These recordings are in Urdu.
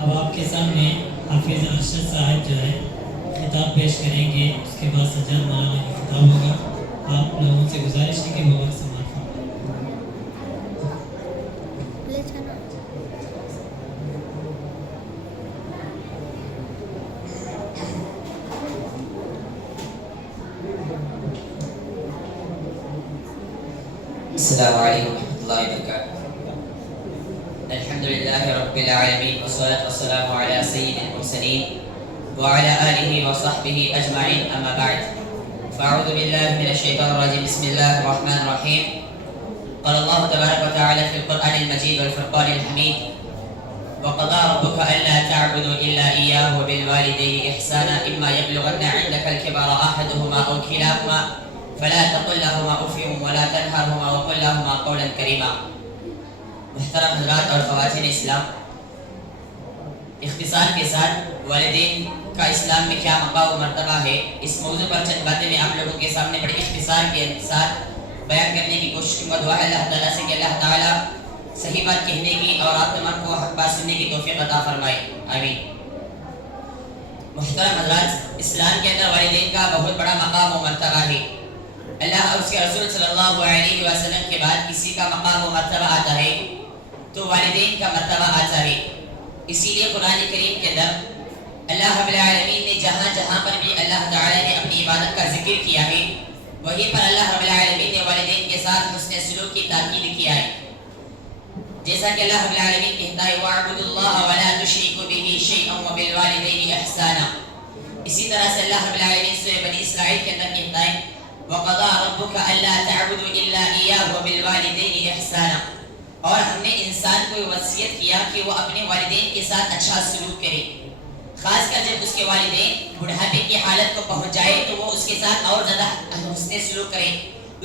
اب آپ کے سامنے حافظ ارشد صاحب جو ہے خطاب پیش کریں گے، اس کے بعد سجاد مولانا کا خطاب ہوگا۔ آپ لوگوں سے گزارش ہے کہ وہ وقت سماعت فرمائیں۔ السلام علیکم ورحمۃ اللہ وبرکاتہ۔ الحمد للہ رب العالمین والصلاة والسلام علی سید المرسلین وعلى آلہ وصحبہ اجمعین، اما بعد فاعوذ باللہ من الشیطان الرجیم، بسم اللہ الرحمن الرحیم۔ قال اللہ تبارک وتعالی فی القرآن المجید والفرقان الحمید، وقضى ربك ألا تعبدوا إلا إياه وبالوالدين إحسانا إما يبلغن عندك الكبر أحدهما أو كلاهما فلا تقل لهما اف ولا تنهرهما وقل لهما قولا کریما۔ محترم حضرات اور خواتین اسلام، اختصار کے ساتھ والدین کا اسلام میں کیا مقام و مرتبہ ہے، اس موضوع پر چند باتیں میں آپ لوگوں کے سامنے بڑے اختصار کے ساتھ بیان کرنے کی کوشش کروں گا۔ دعا ہے اللہ تعالیٰ سے کہ اللہ تعالیٰ صحیح بات کہنے کی اور آپ تمام کو حق بات سننے کی توفیق عطا فرمائے، آمین۔ محترم حضرات، اسلام کے اندر والدین کا بہت بڑا مقام و مرتبہ ہے۔ اللہ اور اس کے رسول صلی اللہ علیہ وسلم کے بعد کسی کا مقام و مرتبہ آتا ہے تو والدین کا مرتبہ آتا ہے۔ اسی لیے قرآن کریم کے اندر اللہ رب العالمین نے جہاں جہاں پر بھی اللہ تعالی نے اپنی عبادت کا ذکر کیا ہے، وہیں پر اللہ رب العالمین نے والدین کے ساتھ حسن سلوک کی تاکید کیا ہے۔ جیسا کہ اللہ رب العالمین کہتا ہے وَاعْبُدُوا اللَّهَ وَلَا تُشْرِكُوا بِهِ شَيْئًا وَبِالْوَالِدَيْنِ إِحْسَانًا۔ اسی طرح سے اللہ رب العالمین سورہ بنی اسرائیل کے اندر کہتا ہے وَقَضَىٰ رَبُّكَ أَلَّا تَعْبُدُوا إِلَّا إِيَّاهُ وَبِالْوَالِدَيْنِ إِحْسَانًا، اور ہم نے انسان کو وصیت کیا کہ وہ اپنے والدین کے ساتھ اچھا سلوک کرے، خاص کر جب اس کے والدین بڑھاپے کی حالت کو پہنچ جائے تو وہ اس کے ساتھ اور زیادہ حسن سلوک کرے،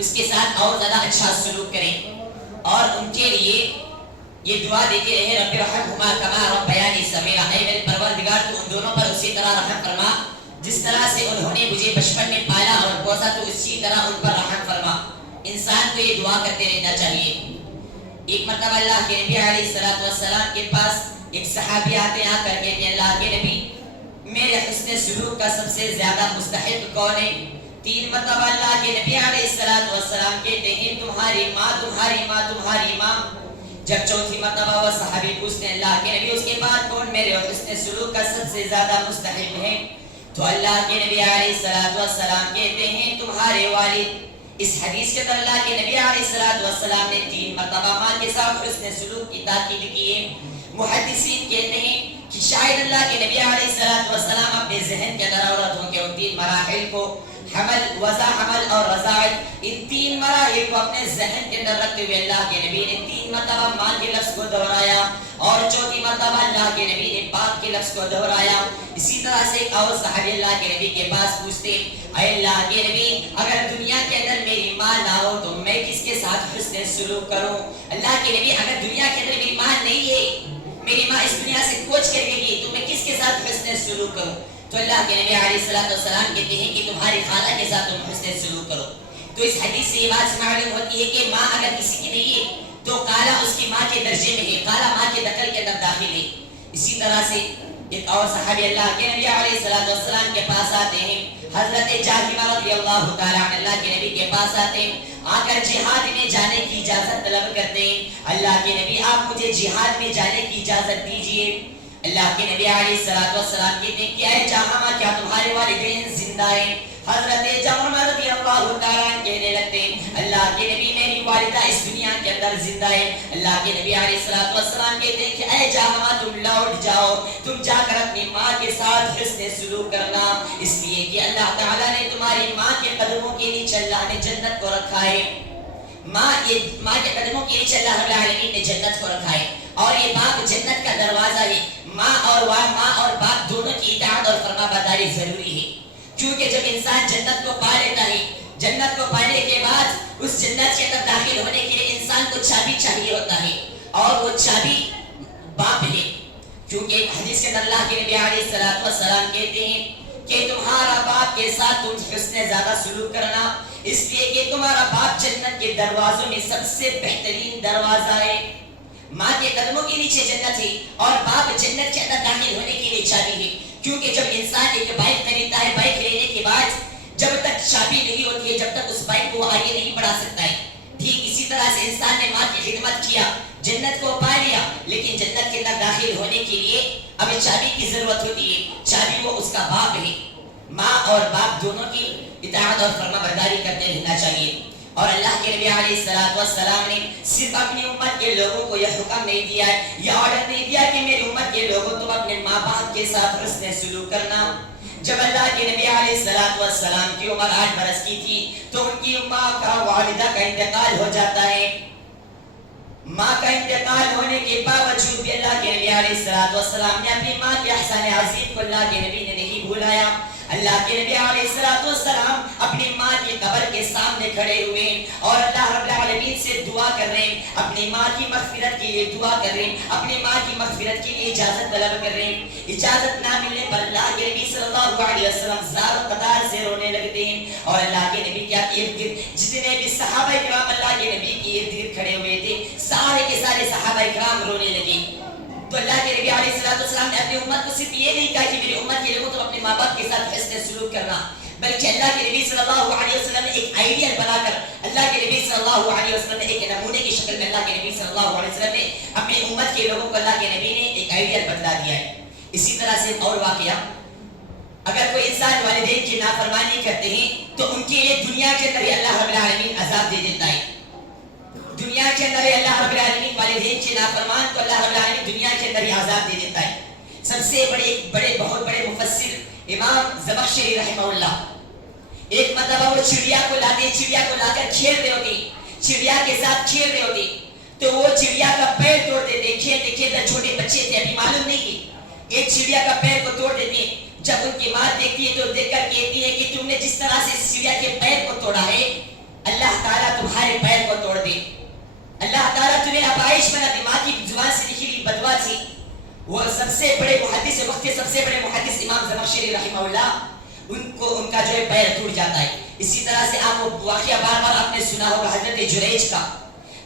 اس کے ساتھ اور زیادہ اچھا سلوک کرے، اور ان کے لیے یہ دعا دیتے رہے رب ارحمہما کما ربیانی صغیرا، اے میرے پروردگار تو ان دونوں پر اسی طرح رحم فرما جس طرح سے انہوں نے مجھے بچپن میں پالا اور پوسا، تو اسی طرح ان پر رحم فرما۔ انسان کو یہ دعا کرتے رہنا چاہیے۔ ایک مرتبہ اللہ کے نبی علیہ السلام کے پاس ایک صحابی آتے آ کر کہتے ہیں اللہ کے نبی میرے حسن سلوک کا سب سے زیادہ مستحق کون ہے؟ تین مرتبہ اللہ کے نبی علیہ السلام کہتے ہیں تمہاری ماں تمہاری ماں تمہاری ماں۔ جب چوتھی مرتبہ وہ صحابی پوچھتے ہیں اللہ کے نبی اس کے بعد کون میرے حسن سلوک کا سب سے زیادہ مستحق ہے؟ تو اللہ کے نبی علیہ السلام کہتے ہیں تمہارے والد۔ اس حدیث کے اندر اللہ کے نبی علیہ السلام نے تین مرتبہ ماں کے ساتھ حسن سلوک کی تاکید کی ہے۔ محدثین کہتے ہیں کہ شاید اللہ کے نبی علیہ السلام اپنے ذہن کے اندر عورتوں کے ان تین مراحل کو حمل، وضع حمل اور رضاعت، ان تین مراحل کو اپنے ذہن کے اندر رکھتے ہوئے اللہ کے نبی نے تین مرتبہ ماں کے لفظ کو دہرایا اور چوتھی مرتبہ اللہ کے نبی نے باپ کے لفظ کو دہرایا۔ اسی طرح سے ایک اور صحابی اللہ کے نبی کے پاس پوچھتے اے اللہ کے نبی اگر دنیا کے اندر میری ماں نہ ہو تو میں کس کے ساتھ حسن سلوک کروں؟ اللہ کے نبی اگر دنیا کے اندر میری ماں نہیں ہے، میری ماں اس دنیا سے کوچ کر گئی تو میں کس کے ساتھ حسن سلوک کروں؟ تو اللہ کے نبی علیہ السلام کہتے ہیں کہ تمہاری خالہ کے ساتھ تم حسن سلوک کرو۔ تو اس حدیث سے یہ بات معلوم ہوتی ہے کہ ماں اگر کسی کی نہیں ہے تو کالا اس کی ماں کے درجے میں ہے، کالا ماں کے دخل کے اندر داخل ہے۔ اسی طرح سے ایک اور صحابی اللہ کے نبی علیہ السلام کے پاس آتے ہیں، حضرت جابر رضی اللہ تعالی عنہ اللہ کے نبی کے پاس آتے ہیں، آ کر جہاد میں جانے کی اجازت طلب کرتے ہیں۔ اللہ کے نبی آپ مجھے جہاد میں جانے کی اجازت دیجیے۔ اللہ کے نبی علیہ السلام کہتے ہیں کہ اے جہاں کیا تمہارے والدین زندہ ہیں؟ حضرت جابر رضی اللہ تعالیٰ عنہ کہنے لگتے ہیں اللہ کے نبی میری والدہ اس دنیا کے اندر زندہ ہے۔ اللہ کے نبی علیہ السلام کہتے ہیں کہ اے جہاں تم لوٹ جاؤ، تم جا کر اپنی ماں کے ساتھ حسن سلوک کرنا، اس لیے کہ اللہ تعالیٰ نے تمہاری ماں کے قدموں کے نیچے اللہ نے جنت کو رکھا ہے۔ ماں کے قدموں کے نیچے اللہ رب العالمین نے جنت کو رکھا ہے، اور یہ باپ جنت کا دروازہ ہے۔ ماں اور باپ دونوں کی اطاعت اور فرما برداری ضروری ہے، کیونکہ جب انسان جنت کو پا لیتا ہے، جنت کو پانے کے بعد اس جنت کے اندر داخل ہونے کے لیے انسان کو چابی چاہیے ہوتا ہے، اور وہ چابی باپ ہے، کیونکہ حدیث کے اندر اللہ کے نبی علیہ السلام کہتے ہیں کہ تمہارا باپ کے ساتھ تم حسن زیادہ سلوک کرنا، اس لیے کہ تمہارا باپ جنت کے دروازوں میں سب سے بہترین دروازہ ہے۔ ماں کے قدموں کے نیچے جنت ہے اور باپ جنت کے اندر داخل ہونے کے لیے چابی ہے. کیونکہ جب انسان ایک بائک خریدتا ہے، بائک لینے کے بعد جب تک چابی نہیں ہوتی ہے، جب تک اس بائک کو آگے نہیں بڑھا سکتا ہے. ٹھیک اسی طرح سے انسان نے ماں کی خدمت کیا، جنت کو پا لیا، لیکن جنت کے اندر داخل ہونے کے لیے اب چابی کی ضرورت ہوتی ہے. چابی وہ اس کا باپ ہے. ماں اور باپ دونوں کی اطاعت اور فرما برداری کرتے رہنا چاہیے. اور اللہ کے نبی علیہ السلام نے صرف اپنی امت کے لوگوں کو یہ حکم نہیں دیا ہے، یہ آرڈر نہیں دیا کہ میری امت کے لوگوں تم اپنے ماں باپ کے ساتھ حسن سلوک کرنا. جب اللہ کے نبی علیہ السلام کی عمر 8 برس کی تھی تو ان کی ماں کا والدہ کا انتقال ہو جاتا ہے. ماں کا انتقال ہونے کے باوجود بھی اللہ کے نبی علیہ السلام نے اپنی ماں کے احسان عظیم کو اللہ کے نبی نے نہیں بھولایا. اللہ کے نبی علیہ السلام اپنی ماں کی قبر کے سامنے کھڑے ہوئے اور اللہ رب العالمین سے دعا کر رہے ہیں، اپنی ماں کی مغفرت کے لیے دعا کر رہے ہیں، اپنی ماں کی مغفرت کے لیے اجازت طلب کر رہے ہیں. اجازت نہ ملنے پر اللہ کے نبی صلی اللہ علیہ وسلم زار و قطار سے رونے لگتے ہیں. اور اللہ کے نبی کیا ارد گرد جتنے بھی صحابہ کرام اللہ کے نبی کے ارد گرد کھڑے ہوئے تھے، سارے کے سارے صحابہ کرام رونے لگے. تو اللہ کے نبی علیہ السلام نے اپنی امت کو صرف یہ نہیں کہا کہ میری امت کے لوگوں تم اپنے ماں باپ کے ساتھ حسن سلوک کرنا، بلکہ اللہ کے نبی صلی اللہ علیہ وسلم نے ایک آئیڈیل بنا کر اللہ کے نبی صلی اللہ علیہ وسلم نے ایک نمونے کی شکل میں اللہ کے نبی صلی اللہ علیہ وسلم نے اپنی امت کے لوگوں کو اللہ کے نبی نے ایک آئیڈیل بتلا دیا ہے. اسی طرح سے اور واقعہ، اگر کوئی انسان والدین کی نافرمانی کرتے ہیں تو ان کے لیے دنیا کے اندر اللہ رب العالمین عذاب دے دیتا ہے. دنیا کے اندر اللہ رب العالمین والدین کے نافرمان کو اللہ رب العالمین دنیا کے اندر ہی عذاب دے دیتا ہے. سب سے بہت بڑے مفسر امام زمخشری رحمہ اللہ ایک مرتبہ وہ چڑیا کو لا کر کھیل رہے ہوتے، چڑیا کے ساتھ کھیل رہے ہوتے تو وہ چڑیا کا پیر توڑ دیتے. کھیلتے کھیلتے چھوٹے بچے تھے، ابھی معلوم نہیں کہ ایک چڑیا کا پیر کو توڑ دیتے. جب ان کی ماں دیکھتی ہے تو دیکھ کر کہتی ہے کہ تم نے جس طرح سے چڑیا کے پیر کو توڑا ہے اللہ تعالیٰ تمہارے پیر کو توڑ دے. اللہ تعالیٰ تمہیں آپائش بنا دے. ماں کی زبان سے نکلی بدوا تھی. وہ سب سے بڑے محدث وقت کے سب سے بڑے محدث امام زمخشری رحمہ اللہ ان کا جو ہے پیر ٹوٹ جاتا ہے. اسی طرح سے آپ کو واقعہ بار بار آپ نے سنا ہوگا حضرت جریج کا.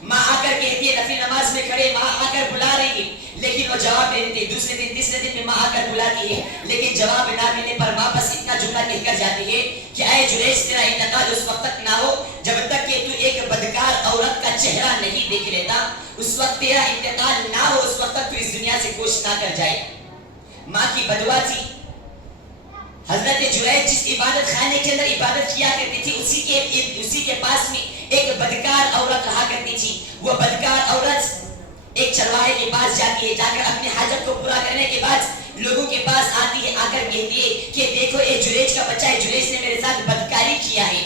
ماں آ کر کہتی ہے، نفل نماز میں کھڑے ماں آ کر بلا رہی ہے لیکن وہ جواب نہیں دیتی. دوسرے دن تیسرے دن میں ماں آ کر بلاتی ہے لیکن جواب نہ ملنے پر ماں بس اتنا جملہ کہہ کر جاتی ہے کہ اے جریج تیرا انتقال اس وقت تک نہ ہو جب تک کہ تو ایک بدکار عورت کا چہرہ نہیں دیکھ لیتا. اس وقت تیرا انتقال نہ ہو، اس وقت تک تو اس دنیا سے کوش نہ کر جائے. ماں کی بدوا تھی. حضرت جریج جس عبادت خانے کے اندر عبادت کیا کرتی تھی اسی کے پاس میں ایک بدکار عورت رہا کرتی تھی. وہ بدکار عورت ایک چرواہے کے پاس جاتی ہے، جا کر اپنی حاجت کو پورا کرنے کے بعد لوگوں کے پاس آتی ہے، آ کر کہتی ہے کہ دیکھو یہ جریج کا بچہ ہے، جریج نے میرے ساتھ بدکاری کیا ہے.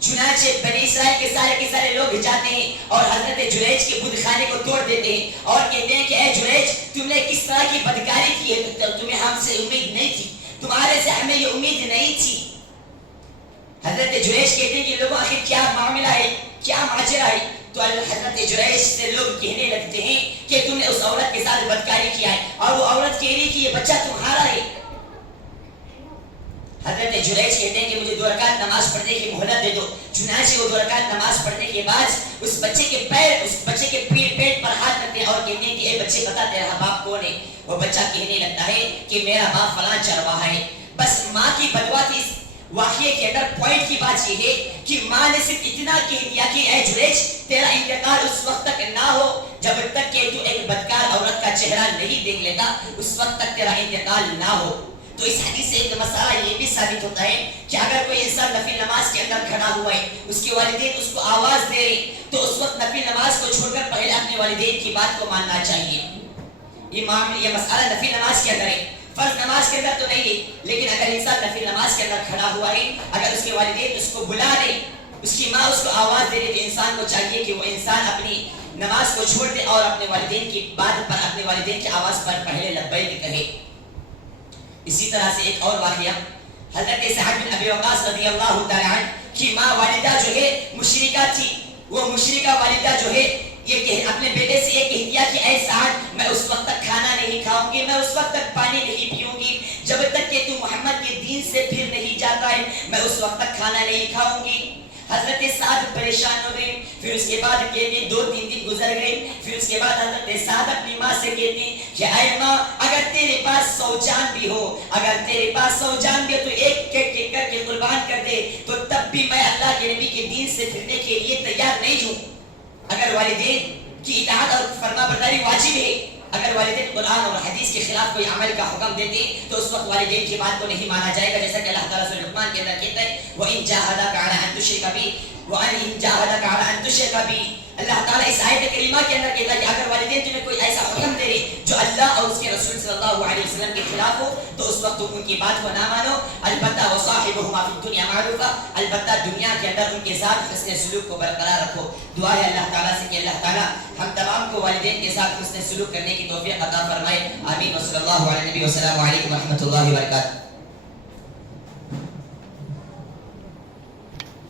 چنانچہ بنی اسرائیل کے سارے لوگ جاتے ہیں اور حضرت جریج کے بت خانے کو توڑ دیتے ہیں اور کہتے ہیں کہ اے جریج تم نے کس طرح کی بدکاری کی ہے، تمہیں ہم سے امید نہیں تھی، تمہارے سے ہمیں یہ امید نہیں تھی. حضرت جریج کہتے ہیں کہ لوگوں آخر کیا معاملہ ہے، کیا ماجرا ہے؟ تو حضرت جریج سے لوگ کہنے لگتے ہیں کہ تم نے اس عورت کے ساتھ بدکاری کیا ہے اور وہ عورت کہہ رہی کہ یہ بچہ تمہارا ہے. حضرت جریج کہتے ہیں کہ مجھے 2 رکعت نماز پڑھنے کی مہلت دے دو. چنانچہ وہ 2 رکعت نماز پڑھنے کے بعد اس بچے کے پیٹ پر ہاتھ رکھتے ہیں اور کہتے ہیں کہ اے بچے بتا تیرا باپ کون ہے؟ وہ بچہ کہنے لگتا ہے کہ میرا باپ فلاں چرواہا ہے. بس ماں کی بدوا تھی. اس واقعے کے اندر پوائنٹ کی بات یہ ہے کہ ماں نے صرف اتنا کہہ دیا کہ اے جریج تیرا انتقال اس وقت تک نہ ہو جب تک کہ تو ایک بدکار عورت کا چہرہ نہیں دیکھ لیتا، اس وقت تک تیرا انتقال نہ ہو. تو اس حدیث سے ایک مسئلہ یہ بھی ثابت ہوتا ہے کہ اگر کوئی انسان نفل نماز کے اندر کھڑا ہوا ہے، اس کے والدین اس کو آواز دے رہے تو اس وقت نفل نماز کو چھوڑ کر پہلے اپنے والدین کی بات کو ماننا چاہیے. یہ مسئلہ نفل نماز کے اندر ہے، فرض نماز کے اندر تو نہیں ہے. لیکن اگر انسان نفل نماز کے اندر کھڑا ہوا ہے، اگر اس کے والدین اس کو بلا رہے، اس کی ماں اس کو آواز دے رہی، تو انسان کو چاہیے کہ وہ انسان اپنی نماز کو چھوڑ دے اور اپنے والدین کی بات پر، اپنے والدین کی آواز پر پہلے لبیک کہے. اسی طرح سے ایک اور واقعہ، حضرت سعد بن ابی وقاص رضی اللہ تعالی عنہ کی ماں والدہ جو ہے مشرکہ تھی. وہ مشرکہ والدہ جو ہے یہ اپنے بیٹے سے یہ کہہ دیا کہ اے سعد میں اس وقت تک کھانا نہیں کھاؤں گی، میں اس وقت تک پانی نہیں پیوں گی جب تک کہ تو محمد کے دین سے پھر نہیں جاتا ہے، میں اس وقت تک کھانا نہیں کھاؤں گی. حضرت سعد پریشان ہو گئے. پھر اس کے بعد 2-3 دن گزر گئے. پھر اس کے بعد حضرت اولاد اپنی ماں سے کہتے ہیں کہ اے ماں اگر تیرے پاس 100 جان بھی ہو، اگر تیرے پاس 100 جان بھی ہو تو ایک ایک کر کے قربان کر دے، تو تب بھی میں اللہ کے نبی کے دین سے پھرنے کے لیے تیار نہیں ہوں۔ اگر والدین کی اطاعت اور فرما برداری واجب ہے، اگر والدین قرآن اور حدیث کے خلاف کوئی عمل کا حکم دیتے تو اس وقت والدین کی بات کو نہیں مانا جائے گا، جیسا کہ اللہ تعالیٰ سورہ لقمان کے اندر کہتا ہے وَإِن جَاهَدَاكَ عَلَىٰ أَن تُشْرِكَ بِي وَإِن جَاهَدَاكَ عَلَىٰ أَن تُشْرِكَ بِي۔ اللہ تعالیٰ اس آیت کریمہ کے اندر کہتا ہے کہ اگر والدین تمہیں کوئی ایسا حکم دے جو اللہ اور اس کے رسول صلی اللہ علیہ وسلم کے خلاف ہو تو اس وقت تم ان کی بات کو نہ مانو۔ البتہ وَصَاحِبُهُمَا فِي الدُّنْيَا مَعْرُوفًا، البتہ دنیا کے اندر ان کے ساتھ حسن سلوک کو برقرار رکھو۔ دعا ہے اللہ تعالیٰ سے کہ اللہ تعالیٰ ہم تمام کو والدین کے ساتھ حسن سلوک کرنے کی توفیق عطا فرمائے۔ آمین۔ وصلی اللہ علیہ نبی وسلم علیکم ورحمۃ اللہ وبرکاتہ۔